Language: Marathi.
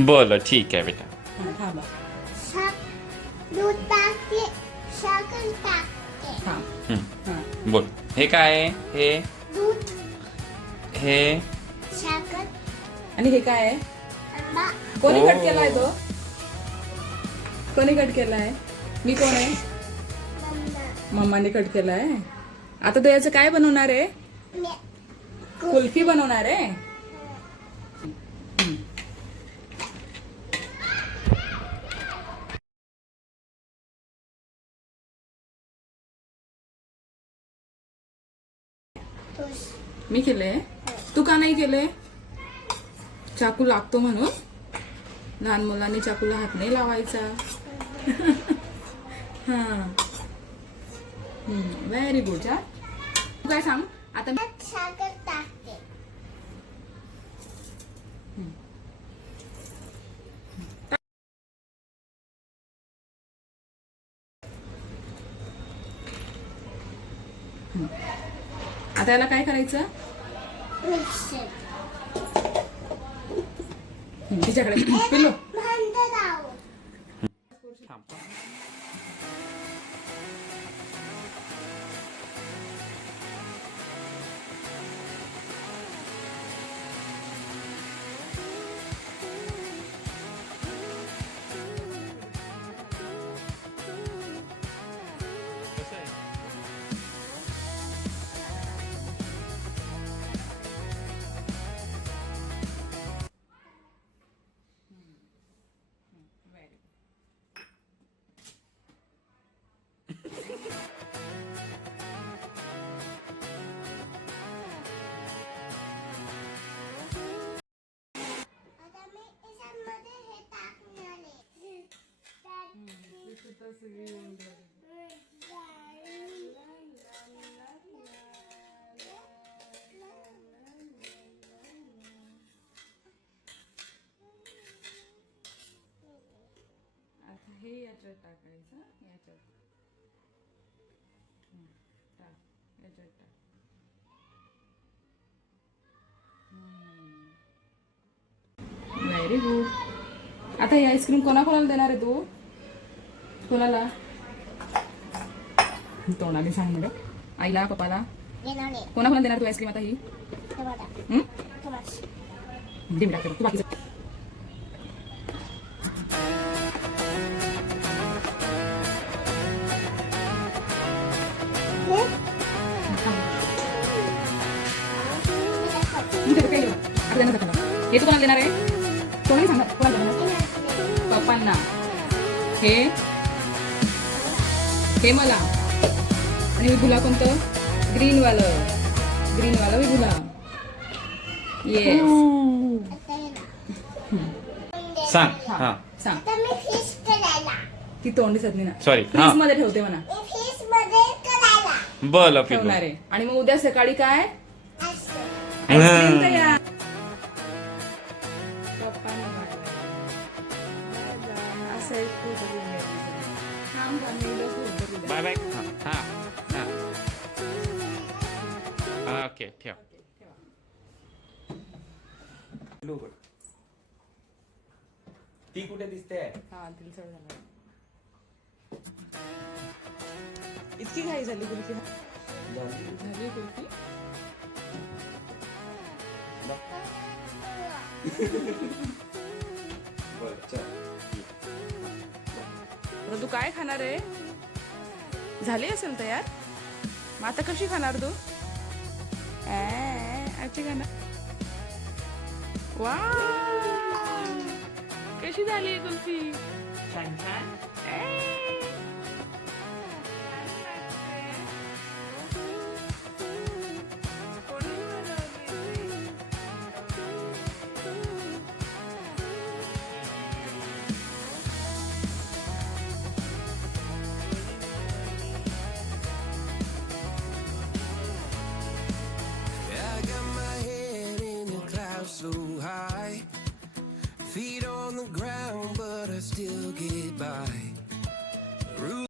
बोलो ठीक आहे बेटा. हा, थांबा. दूध टाकते, साखर टाकते. हा, हा. बोल. हे काय आहे? हे दूध, हे साखर, आणि हे काय आहे? आंबा, कोणी ओ. कट केलाय तो? कोणी कट केलाय? मी कोण आहे? मम्मा, मम्माने कट केलाय. आता तो याचं काय बनवणार आहे? मी, कुल्फी बनवणार आहे. तूस. मी केले. तू का नाही केले? चाकू लागतो म्हणून. लहान मुलांनी चाकूला हात नाही लावायचा. हा, व्हेरी गुड. तू काय सांग आता? साखर टाकते. आता याला काय करायचं? मिक्सर. तिच्याकडे पिल्लू. भांडं लाव. आता मी याच्यामध्ये हे टाकणार आहे. आता हे याच्यात टाकायचं. याच्यात टाक. याच्यात टाक. Very good. आता ही आईस्क्रीम कोणाकोणाला देणार आहे तू? कोणाला? तोंडाने सांग म्हणजे. आईला, पप्पाला, येणार नाही. कोणाकोणाला देणार तू आईस्क्रीम आता ही? तुम्हाला, हं? तुम्हाला. दे मी टाकते. तू बाकीचं. हे? मी त्याचं काही घेऊ. आता देणार का तुला? हे तू कोणाला देणार आहे? कोणाला सांगा. कोणाला देणार? पप्पांना. हे मला. आणि विभूला कोणतं? ग्रीनवालं. ग्रीनवालं विभूला. येस. आता हे ना. सांग. हा सांग. आता मी फिश करायला. ती तोंडी सदनी ना. Sorry, हा. फ्रीज मध्ये ठेवते म्हणा. मी फिश मध्ये करायला. बोलो पिल्लू. ठेवणार आहे. आणि मग उद्या सकाळी काय? असं. आईस्क्रीम तयार. पप्पांना वाढवायला. असं एक खूप बघून घ्यायचं. थांब का, मी उद्या खूप बघून द्या. Bye bye. हा हा ओके ठेव. ती कुठे दिसते? हा, तिला सवय झाली. इतकी घाई झाली कुल्फी. झाली कुल्फी. आता तू काय खाणार आहे? झाली असेल तयार. मग आता कशी खाणार तू? अशी खाणार. वा, कशी झाली कुल्फी? छान छान. I got my head in the clouds so high, feet on the ground.